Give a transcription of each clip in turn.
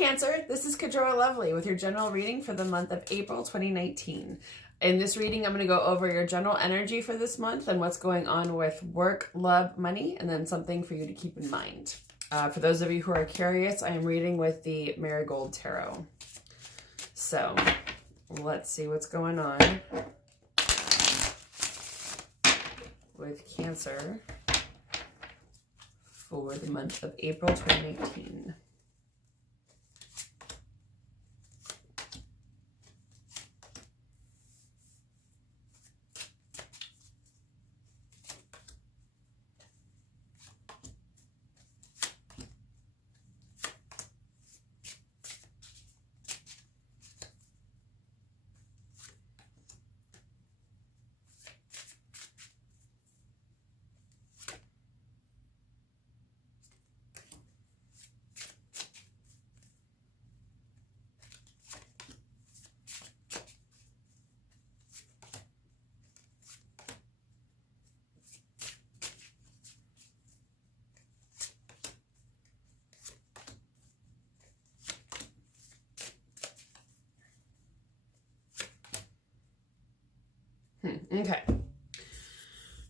Cancer, this is Kajora Lovely with your general reading for the month of April 2019. In this reading, I'm going to go over your general energy for this month and what's going on with work, love, money, and then something for you to keep in mind. For those of you who are curious, I am reading with the Marigold Tarot. So, let's see what's going on with Cancer for the month of April 2019. Okay.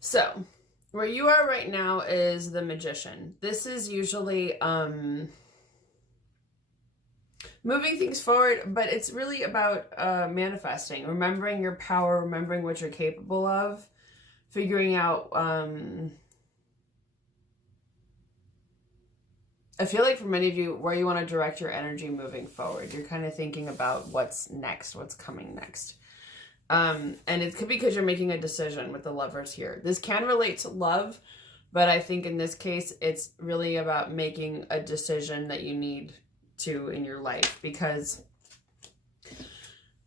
So, where you are right now is the Magician. This is usually moving things forward, but it's really about manifesting, remembering your power, remembering what you're capable of, figuring out I feel like for many of you, where you want to direct your energy moving forward, you're kind of thinking about what's next, what's coming next. And it could be because you're making a decision with the Lovers here. This can relate to love, but I think in this case, it's really about making a decision that you need to in your life, because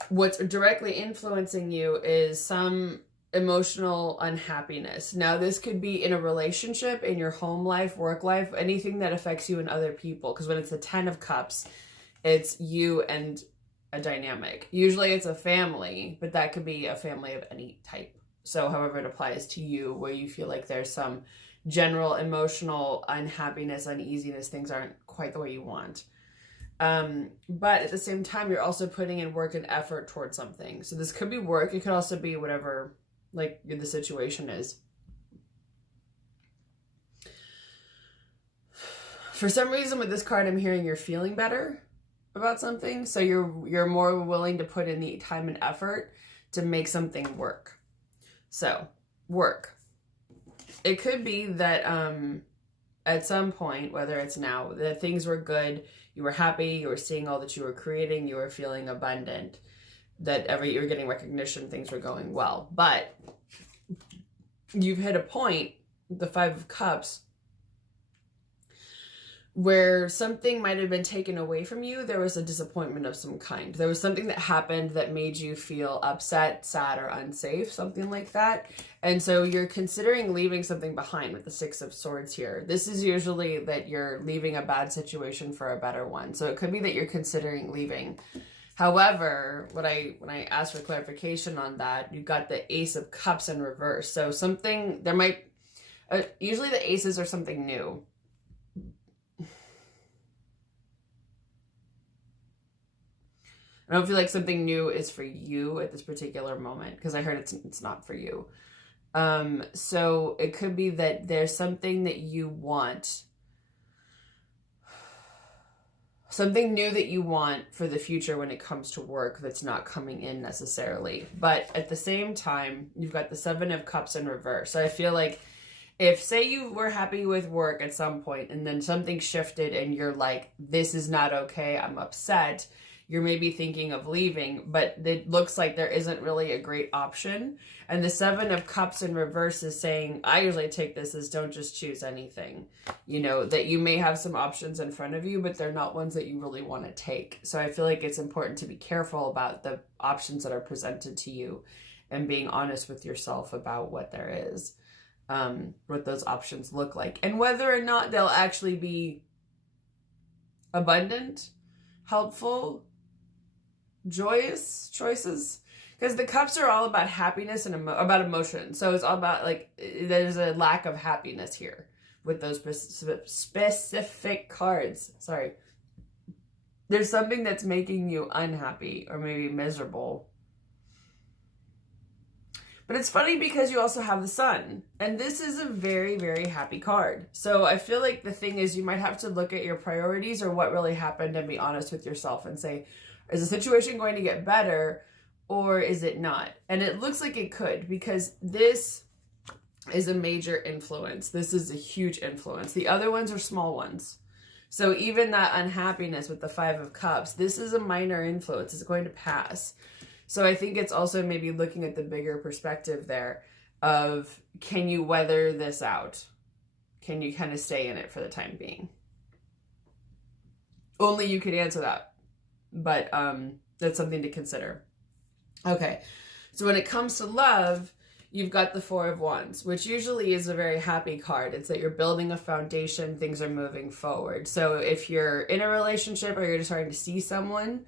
what's directly influencing you is some emotional unhappiness. Now, this could be in a relationship, in your home life, work life, anything that affects you and other people. Because when it's the 10 of Cups, it's you and a dynamic. Usually it's a family, but that could be a family of any type. So however it applies to you, where you feel like there's some general emotional unhappiness, uneasiness, things aren't quite the way you want. But at the same time, you're also putting in work and effort towards something. So this could be work. It could also be whatever, like, the situation is. For some reason with this card, I'm hearing you're feeling better about something, so you're more willing to put in the time and effort to make something work. So, work. It could be that at some point, whether it's now, that things were good, you were happy, you were seeing all that you were creating, you were feeling abundant, that you were getting recognition, things were going well. But you've hit a point, the 5 of Cups, where something might have been taken away from you. There was a disappointment of some kind. There was something that happened that made you feel upset, sad, or unsafe, something like that. And so you're considering leaving something behind with the 6 of Swords here. This is usually that you're leaving a bad situation for a better one. So it could be that you're considering leaving. However, when I asked for clarification on that, you got the Ace of Cups in reverse. So something, there might, usually the aces are something new. I don't feel like something new is for you at this particular moment, because I heard it's not for you. So it could be that there's something that you want, something new that you want for the future when it comes to work that's not coming in necessarily. But at the same time, you've got the 7 of Cups in reverse. So I feel like if, say, you were happy with work at some point and then something shifted and you're like, this is not okay, I'm upset, you're maybe thinking of leaving, but it looks like there isn't really a great option. And the 7 of Cups in reverse is saying, I usually take this as don't just choose anything. You know, that you may have some options in front of you, but they're not ones that you really want to take. So I feel like it's important to be careful about the options that are presented to you and being honest with yourself about what there is, what those options look like, and whether or not they'll actually be abundant, helpful, joyous choices. Because the Cups are all about happiness and about emotion. So it's all about, like, there's a lack of happiness here with those specific cards. Sorry. There's something that's making you unhappy or maybe miserable. But it's funny because you also have the sun. And this is a very, very happy card. So I feel like the thing is you might have to look at your priorities or what really happened and be honest with yourself and say, is the situation going to get better or is it not? And it looks like it could, because this is a major influence. This is a huge influence. The other ones are small ones. So even that unhappiness with the 5 of Cups, this is a minor influence. It's going to pass. So I think it's also maybe looking at the bigger perspective there of, can you weather this out? Can you kind of stay in it for the time being? Only you could answer that. But that's something to consider. Okay, so when it comes to love, you've got the 4 of Wands, which usually is a very happy card. It's that you're building a foundation, things are moving forward. So if you're in a relationship or you're just starting to see someone,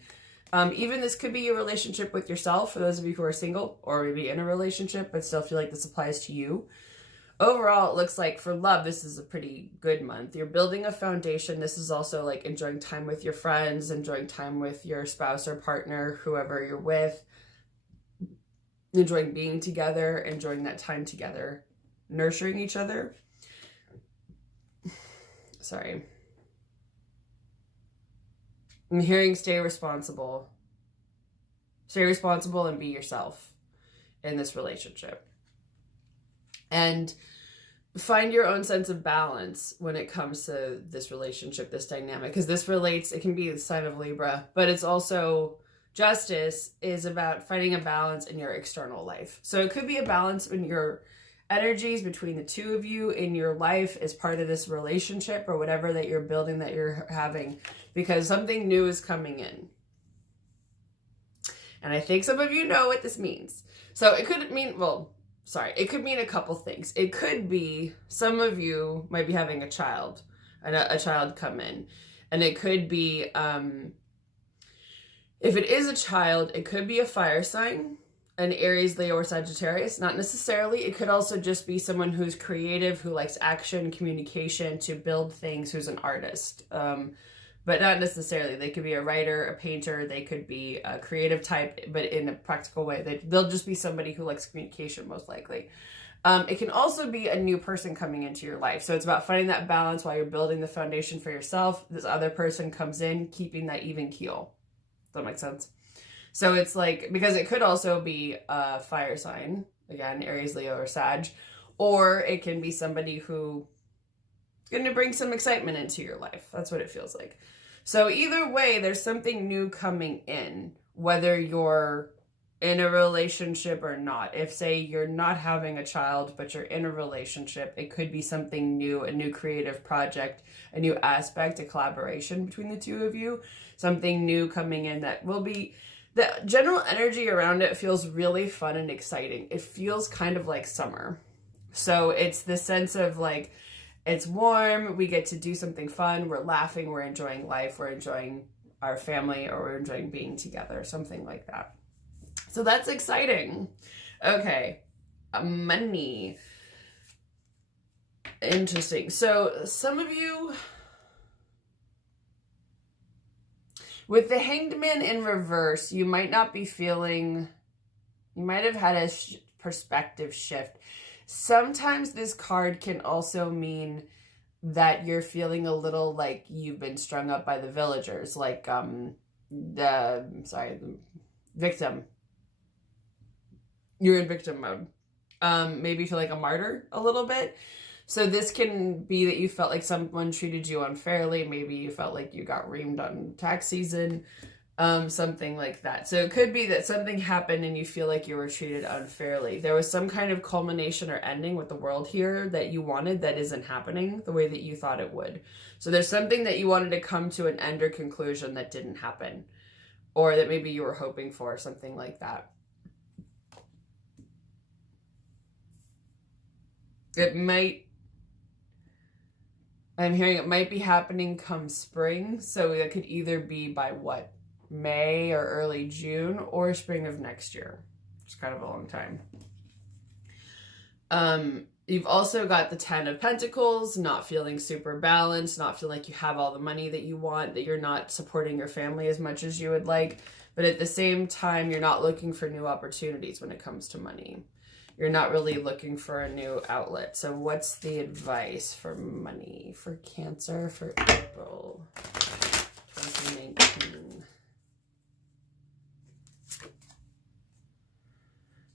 even this could be a relationship with yourself, for those of you who are single, or maybe in a relationship, but still feel like this applies to you. Overall, it looks like for love, this is a pretty good month. You're building a foundation. This is also like enjoying time with your friends, enjoying time with your spouse or partner, whoever you're with, enjoying being together, enjoying that time together, nurturing each other. Sorry. I'm hearing stay responsible. Stay responsible and be yourself in this relationship. And find your own sense of balance when it comes to this relationship, this dynamic. Because this relates, it can be the sign of Libra, but it's also, Justice is about finding a balance in your external life. So it could be a balance in your energies between the two of you in your life as part of this relationship or whatever that you're building, that you're having, because something new is coming in. And I think some of you know what this means. So it could mean, it could mean a couple things. It could be some of you might be having a child, and a child come in. And it could be, if it is a child, it could be a fire sign, an Aries, Leo, or Sagittarius. Not necessarily. It could also just be someone who's creative, who likes action, communication, to build things, who's an artist. But not necessarily. They could be a writer, a painter. They could be a creative type, but in a practical way. They'll just be somebody who likes communication, most likely. It can also be a new person coming into your life. So it's about finding that balance while you're building the foundation for yourself. This other person comes in, keeping that even keel. Does that make sense? So it's like, because it could also be a fire sign, again, Aries, Leo, or Sag, or it can be somebody who is going to bring some excitement into your life. That's what it feels like. So either way, there's something new coming in, whether you're in a relationship or not. If, say, you're not having a child, but you're in a relationship, it could be something new, a new creative project, a new aspect, a collaboration between the two of you, something new coming in that will be, the general energy around it feels really fun and exciting. It feels kind of like summer. So it's the sense of like, it's warm, we get to do something fun, we're laughing, we're enjoying life, we're enjoying our family, or we're enjoying being together, something like that. So that's exciting. Okay, money. Interesting. So some of you, with the Hanged Man in reverse, you might not be feeling, you might have had a perspective shift. Sometimes this card can also mean that you're feeling a little like you've been strung up by the villagers, like the victim. You're in victim mode. Maybe feel like a martyr a little bit. So this can be that you felt like someone treated you unfairly. Maybe you felt like you got reamed on tax season, something like that. So it could be that something happened and you feel like you were treated unfairly. There was some kind of culmination or ending with the world here that you wanted that isn't happening the way that you thought it would. So there's something that you wanted to come to an end or conclusion that didn't happen, or that maybe you were hoping for, something like that. It might, I'm hearing it might be happening come spring. So it could either be by what? May or early June, or spring of next year. It's kind of a long time. You've also got the 10 of Pentacles, not feeling super balanced, not feeling like you have all the money that you want, that you're not supporting your family as much as you would like. But at the same time, you're not looking for new opportunities when it comes to money. You're not really looking for a new outlet. So what's the advice for money for Cancer for April 2019?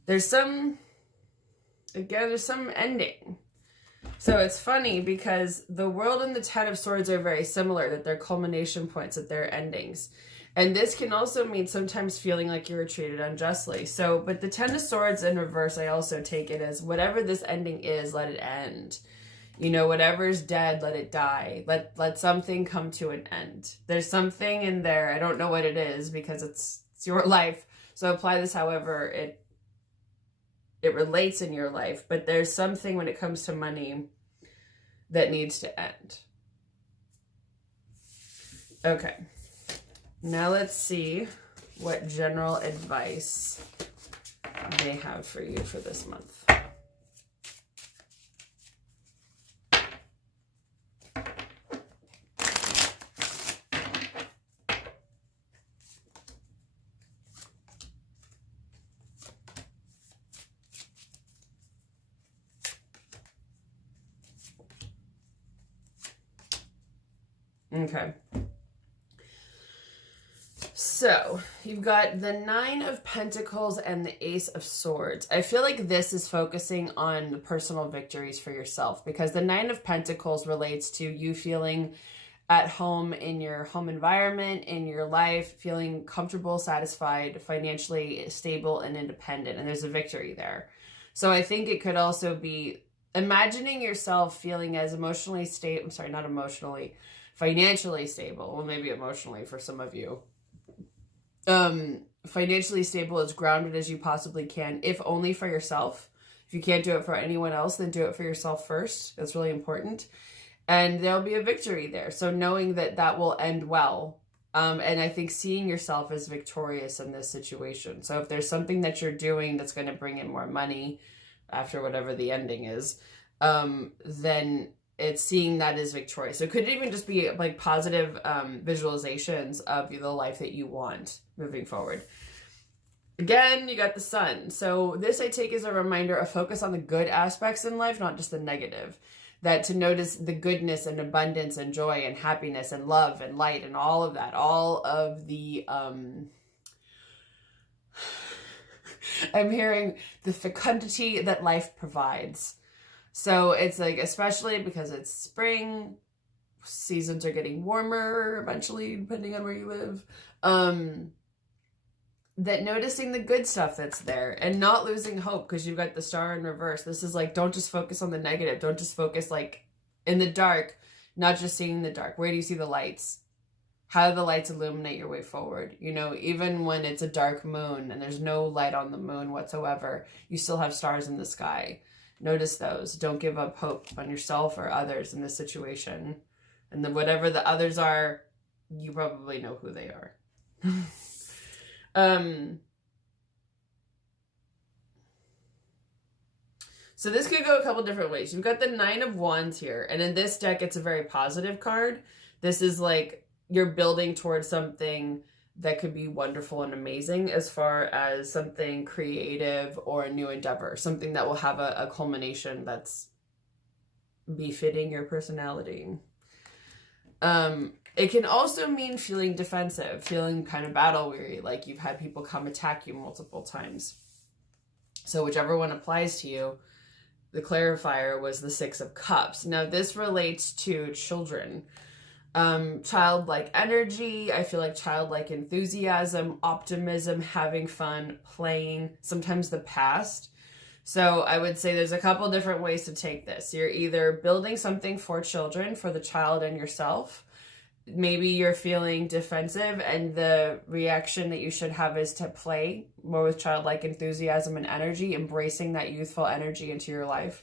There's some ending. So it's funny because the World and the 10 of Swords are very similar, that they're culmination points, that they're endings. And this can also mean sometimes feeling like you were treated unjustly. So, but the 10 of Swords in reverse, I also take it as whatever this ending is, let it end. You know, whatever's dead, let it die. Let something come to an end. There's something in there. I don't know what it is because it's your life. So apply this however it relates in your life. But there's something when it comes to money that needs to end. Okay. Now let's see what general advice they have for you for this month. Okay. So, you've got the 9 of Pentacles and the Ace of Swords. I feel like this is focusing on the personal victories for yourself because the 9 of Pentacles relates to you feeling at home in your home environment, in your life, feeling comfortable, satisfied, financially stable, and independent. And there's a victory there. So I think it could also be imagining yourself feeling as emotionally stable, I'm sorry, not emotionally, financially stable. Well, maybe emotionally for some of you. Financially stable, as grounded as you possibly can, if only for yourself. If you can't do it for anyone else, then do it for yourself first. That's really important. And there'll be a victory there. So knowing that that will end well. And I think seeing yourself as victorious in this situation. So if there's something that you're doing that's going to bring in more money after whatever the ending is, then it's seeing that as victorious. So it could even just be like positive visualizations of the life that you want moving forward. Again, you got the Sun. So this I take as a reminder of focus on the good aspects in life, not just the negative. That to notice the goodness and abundance and joy and happiness and love and light and all of that. All of the, I'm hearing the fecundity that life provides. So it's like, especially because it's spring, seasons are getting warmer eventually, depending on where you live. That noticing the good stuff that's there and not losing hope because you've got the Star in reverse. This is like, don't just focus on the negative. Don't just focus like in the dark, not just seeing the dark. Where do you see the lights? How do the lights illuminate your way forward? You know, even when it's a dark moon and there's no light on the moon whatsoever, you still have stars in the sky. Notice those. Don't give up hope on yourself or others in this situation. And then whatever the others are, you probably know who they are. So this could go a couple different ways. You've got the 9 of Wands here. And in this deck, it's a very positive card. This is like you're building towards something that could be wonderful and amazing as far as something creative or a new endeavor, something that will have a culmination that's befitting your personality. It can also mean feeling defensive, feeling kind of battle weary, like you've had people come attack you multiple times. So whichever one applies to you, the clarifier was the 6 of Cups. Now this relates to children. Childlike energy, I feel like childlike enthusiasm, optimism, having fun, playing, sometimes the past. So I would say there's a couple different ways to take this. You're either building something for children, for the child and yourself. Maybe you're feeling defensive and the reaction that you should have is to play more with childlike enthusiasm and energy, embracing that youthful energy into your life.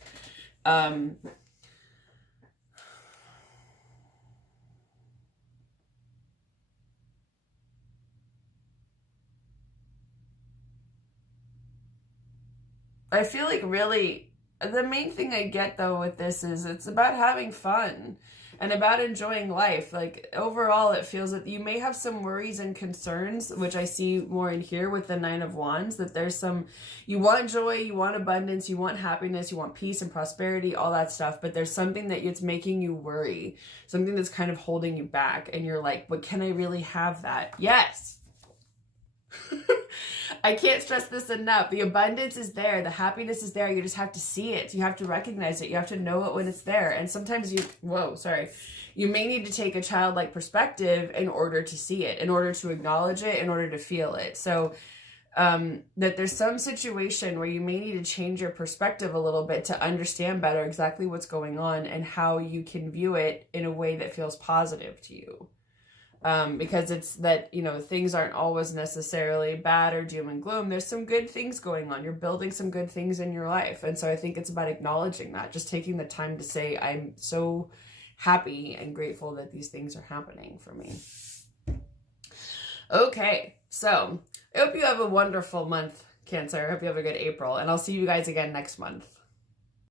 I feel like really the main thing I get though with this is it's about having fun and about enjoying life. Like overall, it feels that you may have some worries and concerns, which I see more in here with the Nine of Wands, that there's some, you want joy, you want abundance, you want happiness, you want peace and prosperity, all that stuff. But there's something that it's making you worry, something that's kind of holding you back. And you're like, but can I really have that? Yes. I can't stress this enough. The abundance is there. The happiness is there. You just have to see it. You have to recognize it. You have to know it when it's there. And sometimes you may need to take a childlike perspective in order to see it, in order to acknowledge it, in order to feel it. So that there's some situation where you may need to change your perspective a little bit to understand better exactly what's going on and how you can view it in a way that feels positive to you. Because it's that, things aren't always necessarily bad or doom and gloom. There's some good things going on. You're building some good things in your life. And so I think it's about acknowledging that, just taking the time to say, I'm so happy and grateful that these things are happening for me. Okay, so I hope you have a wonderful month, Cancer. I hope you have a good April, and I'll see you guys again next month.